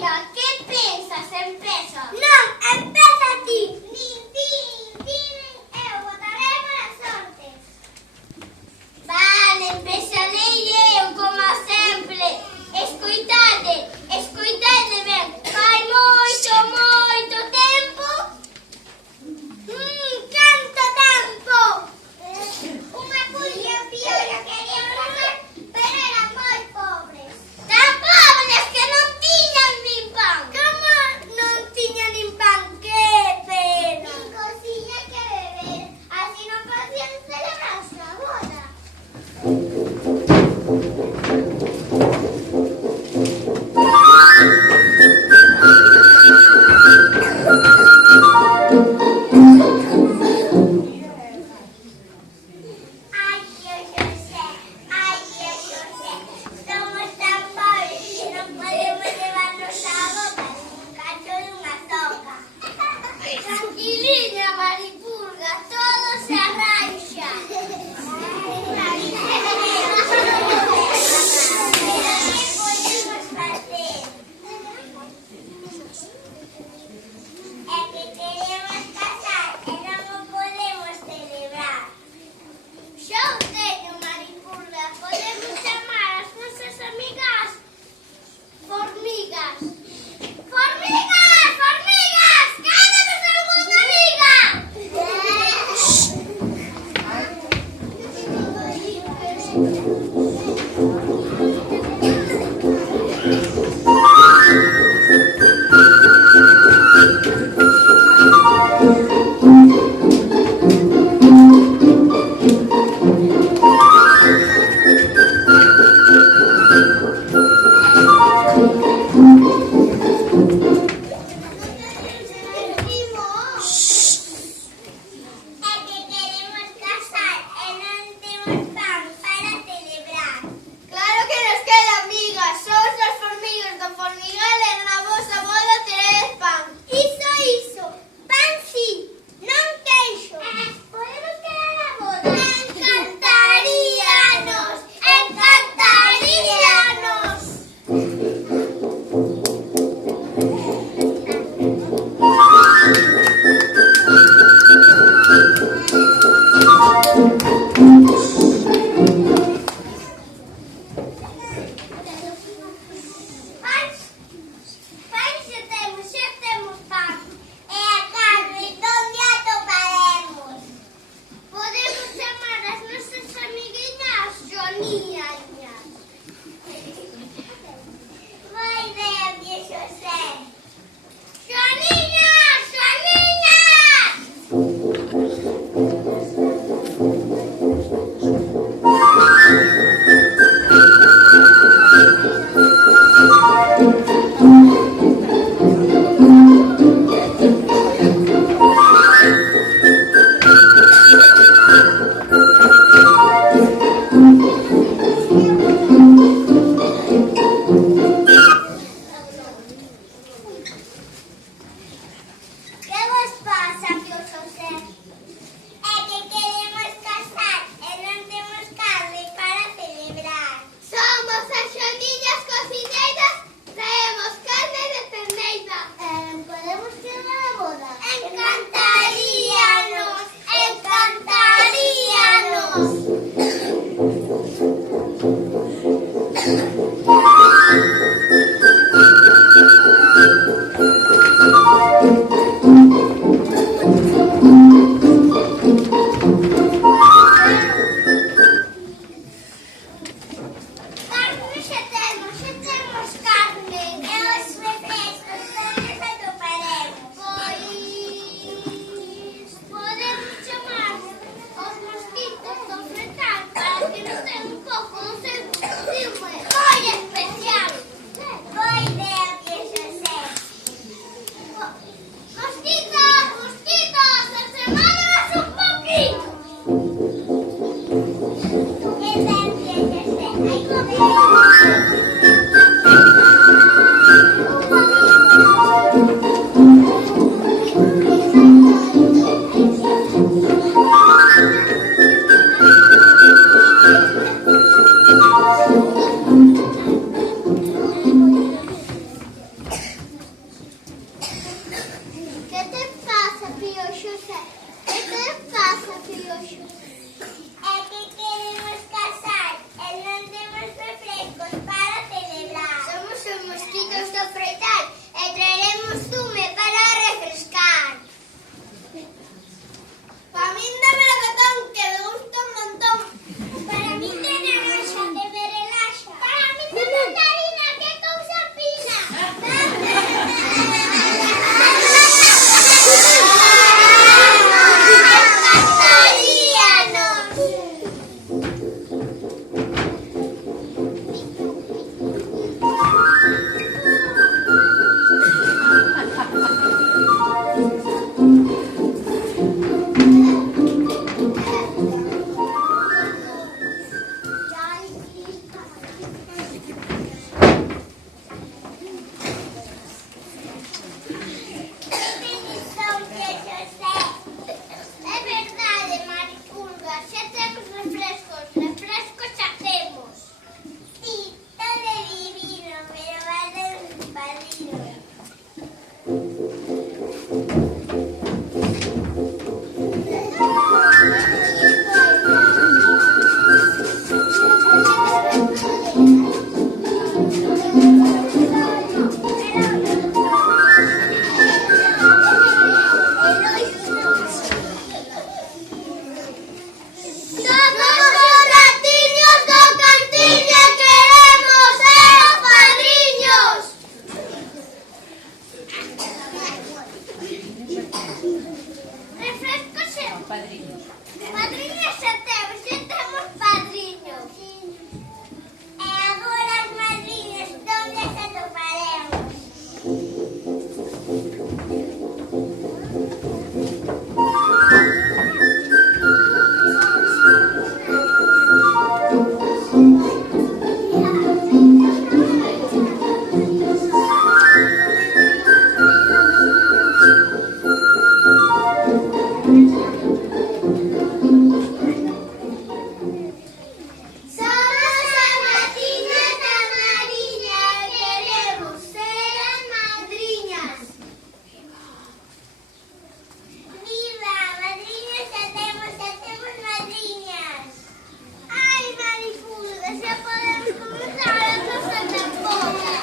Mira, que pensas, empeza? Non, empeza ti. Nin ti, eu votarei para sorte. Vale, empezarei eu, como sempre. Escoitade ben. Fai moito tempo. Canto tempo. Unha cuña piola querían facer, pero eran moi pobres. Tan pobres que non tiñan nin pan. Como non tiña nin ¿Qué te pasa, Piocho? É que queremos casar e non temos refrescos para celebrar. Somos os mosquitos do freital e traeremos zume para refrescar. Para min de melocotón, que me gusta un montón. Para min de naranja, que me relaxa. Para mí de mandarina, que cousa fina. É verdade, Maricurga, xa temos refrescos xa temos. Sí, todo divino, pero vale un padrino. Somos os ratiños do cantiño, queremos ser os padriños. Refrescos xa... Padrinos. Padriños xa temos padriños. E agora as madrinas, onde se atoparemos? Somos as ratiñas da Mariña e queremos ser as madriñas. Viva, madrinas, xa temos madrinas. Ai, Maricurga, xa podemos comenzar a nosa tampona.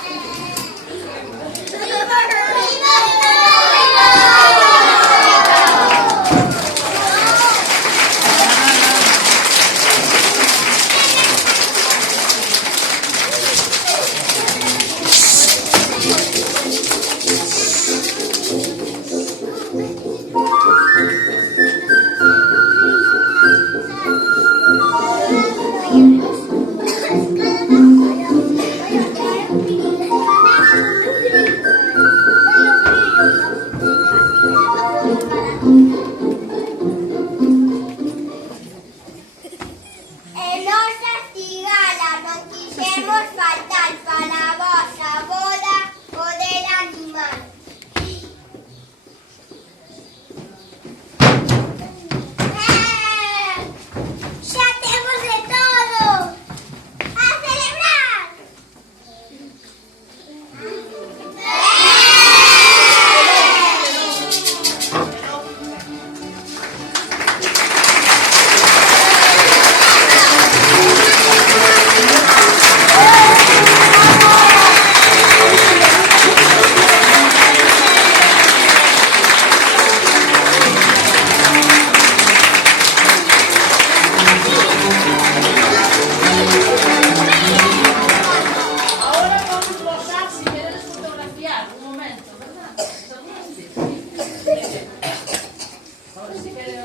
E nós as cigalas non quixemos faltar para a vosa boda poder animar. Xa temos de todo! A celebrar! Ahora vamos a posar si queredes fotografiar un momento, ¿verdad? Ahora si queredes